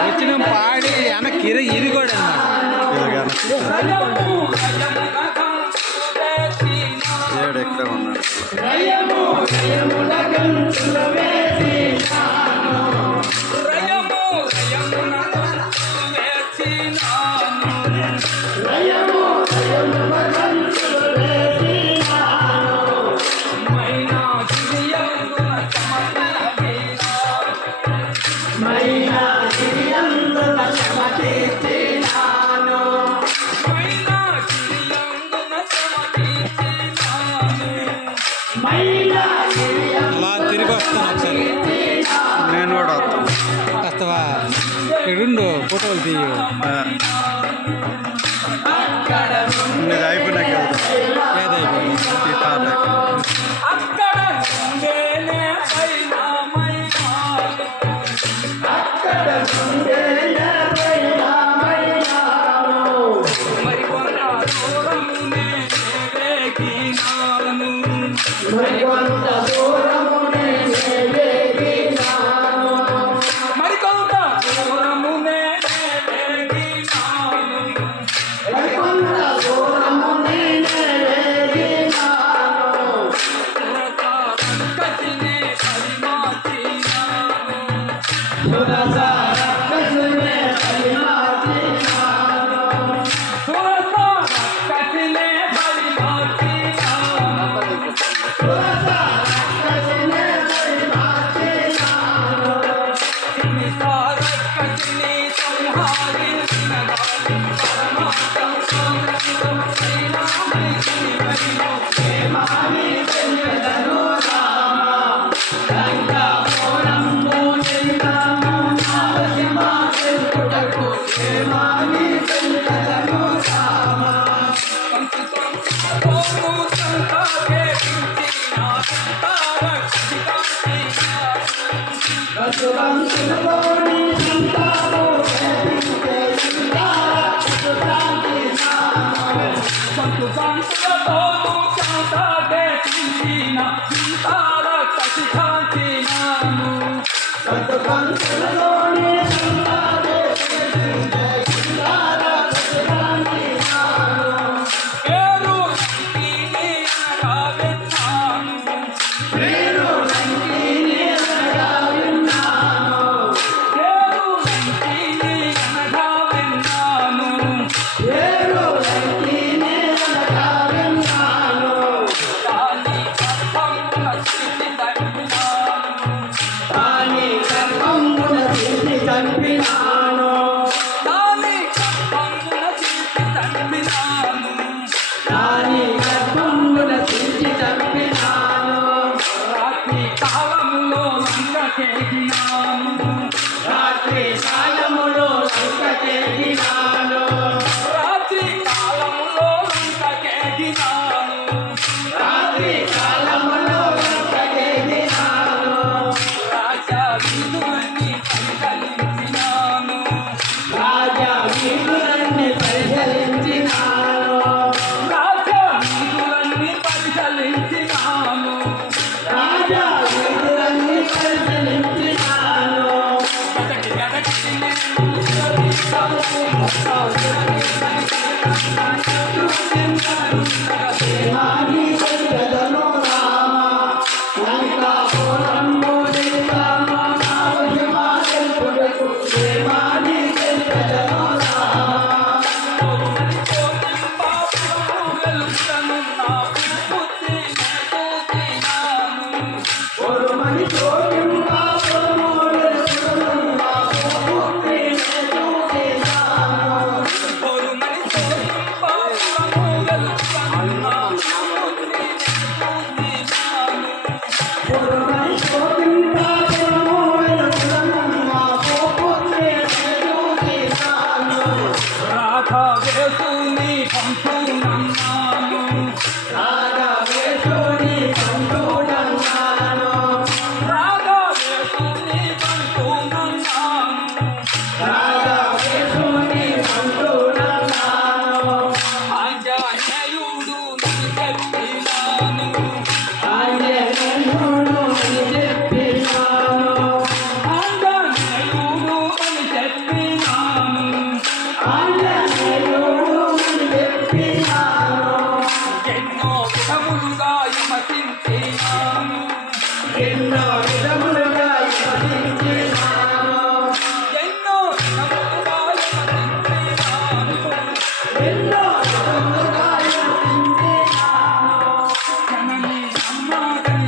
వచ్చిన పాడి వెనక్కి ఇది కూడా ఏడు ఎక్కడ ఉన్నాడు అలా తిరిగి వస్తాను ఒకసారి. నేను కూడా వస్తావా? రెండు ఫోటోలు తీయ ఇది అయిపోయినాక లేదైపోయింది ఈ పాట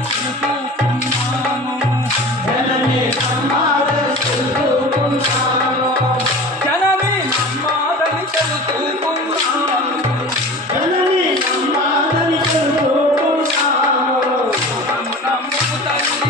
చూసుకున్నాను జనని నమ్మాదని తెలుసుకున్నాను నమ్ము తల్లి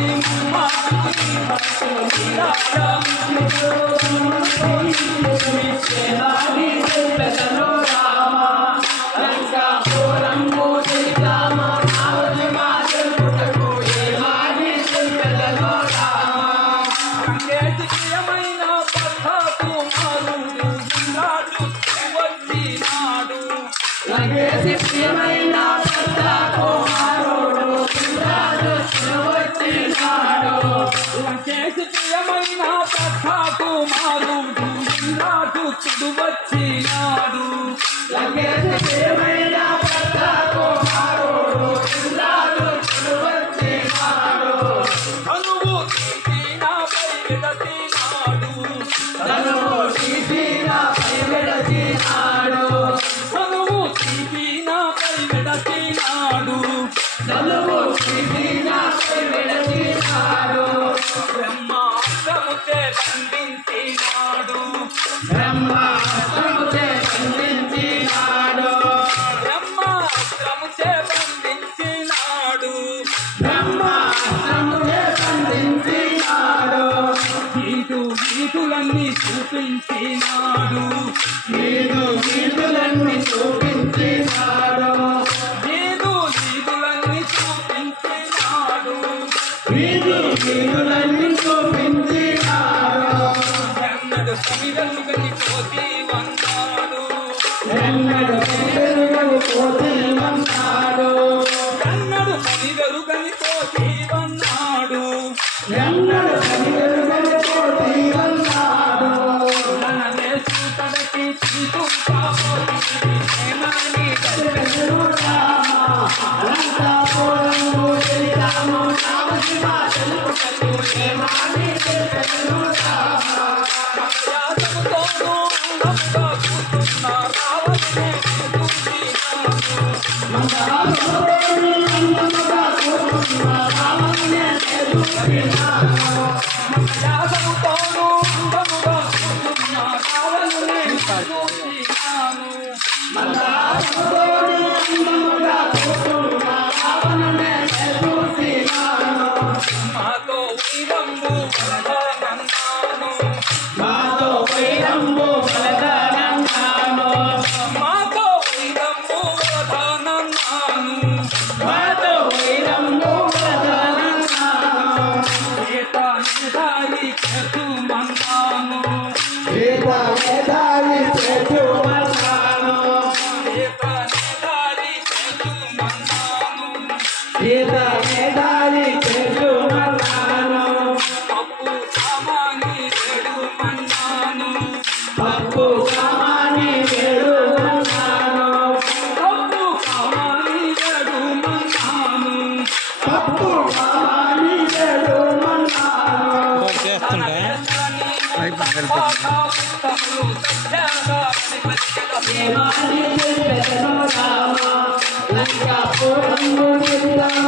ప్రియమైన పథకు మారుడు నాడు వచ్చినాడు లగేసి ప్రియమైన పథకు మారుడు నాడు వచ్చినాడు లగేసి ప్రియమైన పథకు మారుడు నాడు వచ్చినాడు లగేసి ప్రియమైన పథకు మారుడు నాడు వచ్చినాడు అనువు తీసినాపై విడచినాడు అనువు తీసినాపై విడచినాడు అనువు తీసినాపై విడచినాడు అనువు తీసినాపై విడచినాడు బ్రహ్మాస్త్రముచే బంధించినాడు బ్రహ్మాస్త్రముచే బంధించినాడు బ్రహ్మాస్త్రముచే బంధించినాడు బ్రహ్మాస్త్రముచే బంధించినాడు గీతులన్నీ చూపించినాడు గీతులన్నీ చూపించినాడు గీతులన్నీ చూపించినాడు గీతులన్నీ చూపించినాడు ఎన్నడు సమిదలు గని పోతి వన్నాడు ఎన్నడు సమిదలు పోతి వన్నాడు ఎన్నడు సమిదలు గని పోతి వన్నాడు ఎన్నడు సమిదలు గని పోతి వన్నాడు నన్నే చూతడకి తీసుకుంటాపోతి ఏమని కలెరు రామ అలంకాపురము తెలిరాము నామశివ తెలుపుటకు ఏమని కలెరు రామ యాసముతోను నమ్ముగా కూర్చున్న రావణునే చూసినాను మందహాసముతోను నమ్ముగా కూర్చున్న రావణునే చూసినాను యాసముతోను నమ్ముగా కూర్చున్న రావణునే చూసినాను మందహాసముతోను నమ్ముగా కూర్చున్న రావణునే చూసినాను మాతో వైరంబు వలదనన్నాను మాతో వైరంబు వలదనన్నాను మాతో వైరంబు వలదనన్నాను మాతో వైరంబు వలదనన్నాను ఏత నిదారి కేతుమన్నాను ఏత నిదారి కేతుమన్నాను ఏత నిదారి కేతుమన్నాను ఏత నిదారి కేతుమన్నాను పప్పు సామాని వేడుమన్నాను పప్పు సామాని వేడుమన్నాను పప్పు సామాని వేడుమన్నాను పప్పు సామాని వేడుమన్నాను చేస్తుంటే ఏమాని చెప్పెదను రామ లంకాపురము